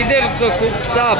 ঈদের তো খুব চাপ।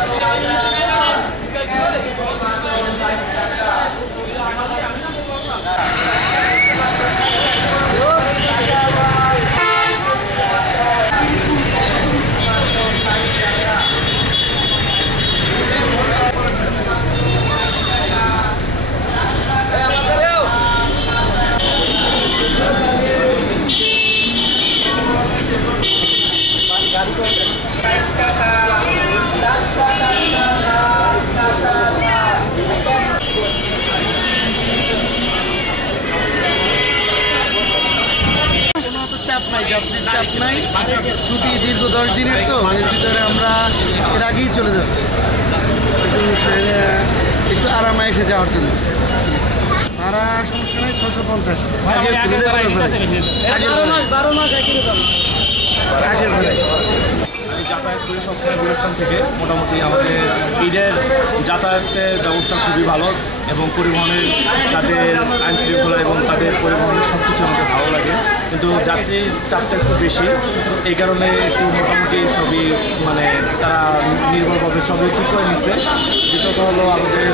চাপ নাই, ছুটি দীর্ঘ 10 দিনের, তো এর ভিতরে আমরা এর আগেই চলে যাচ্ছি একটু আরামে এসে যাওয়ার জন্য। ভাড়া সমস্যা নেই, 650। আমি যাতায়াত করি সবসময় গুলিস্তান থেকে। মোটামুটি আমাদের ঈদের যাতায়াতের ব্যবস্থা খুবই ভালো এবং পরিবহনের তাদের আইনশৃঙ্খলা এবং তাদের পরিবহনের সব কিছু আমাদের ভালো লাগে, কিন্তু যাত্রীর চাপটা একটু বেশি। এই কারণে একটু মোটামুটি সবই মানে তারা নির্ভরভাবে সবই ঠিক করে নিচ্ছে। দ্বিতীয়ত হলো আমাদের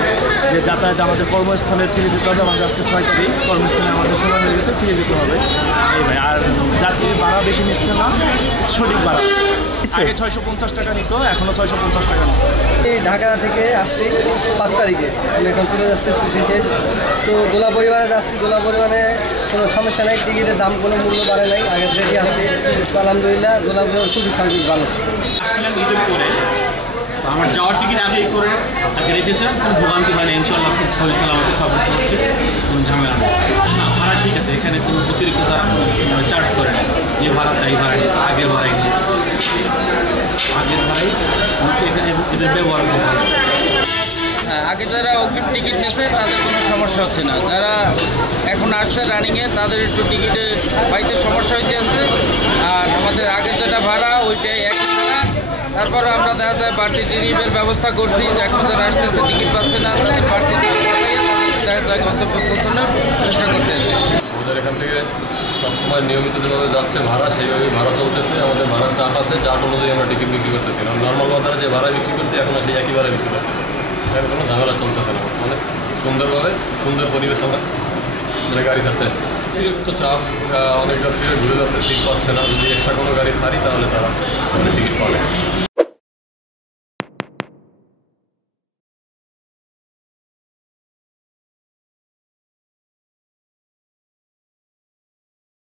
যে যাতায়াত আমাদের কর্মস্থলে ফিরে যেতে হবে। আমাদের আজকে 6 তারিখ, কর্মস্থলে আমাদের সময় হয়ে গেছে, ফিরে যেতে হবে এই ভাই। আর যাত্রীর ভাড়া বেশি নিচ্ছে না, সঠিক ভাড়া। আগে 650 টাকা নিত, এখনো 650 টাকা নিচ্ছে। ঢাকা থেকে আসছি 5 তারিখে, আমি এখন চলে যাচ্ছি ছুটি শেষ। তো গোলা পরিবারে যাচ্ছি, গোলা পরিবারে কোনো সমস্যা নেই, টিকিটের দাম কোনো মূল্য বাড়ে নাই, আগের থেকে আসছি। আলহামদুলিল্লাহ গোলা পরিবার খুবই সার্ভিস ভালো। আসছিলাম ঈদের পরে, তো আমার যাওয়ার টিকিট আগেই করে আগে রেখেছিলাম, কোনো ভোগান্তি হয় না, ইনশাল্লাহ খুব সহি সালামতে সব কিছু হচ্ছে, কোনো ঝামেলা নেই। না, ভাড়া ঠিক আছে, এখানে কোনো অতিরিক্ত তারা চার্জ করে না, যে ভাড়া তাই ভাড়া নিয়ে আগের ভাড়াই নিয়ে আগের ভাড়াই এখানে এদের ব্যবহার করতে হবে। হ্যাঁ, আগে যারা অগ্রিম টিকিট নিয়েছে তাদের কোনো সমস্যা হচ্ছে না, যারা এখন আসছে রানিংয়ে তাদের একটু টিকিটে পাইতে সমস্যা হইতেছে। আর আমাদের আগের যেটা ভাড়া ওইটাই এক ভাড়া। তারপর আমরা দেখা যায় বাড়তি টিকিটের ব্যবস্থা করছি, যে এখন যারা আসতেছে টিকিট পাচ্ছে না তাদের বাড়তি টিকিট দেখা যায় গন্তব্য পৌঁছানোর চেষ্টা করতেছে। আমাদের এখান থেকে সবসময় নিয়মিত যেভাবে যাচ্ছে ভাড়া, সেইভাবেই ভাড়া চলতেছে। আমাদের ভাড়ার চার্ট আছে, চার্ট অনুযায়ী আমরা টিকিট বিক্রি করতেছি। নর্মাল বাজারে যে ভাড়া বিক্রি করছি এখন সেই একই ভাড়া বিক্রি করতেছি, এখানে কোনো ঝামেলা চলতেছে না। মানে সুন্দরভাবে সুন্দর পরিবেশ আমরা গাড়ি ছাড়তে অতিরিক্ত চাপ, অনেক যাত্রীরা ঘুরে যাচ্ছে, সিট পাচ্ছে না। যদি এক্সট্রা কোনো গাড়ি ছাড়ি তাহলে তারা টিকিট পাবে।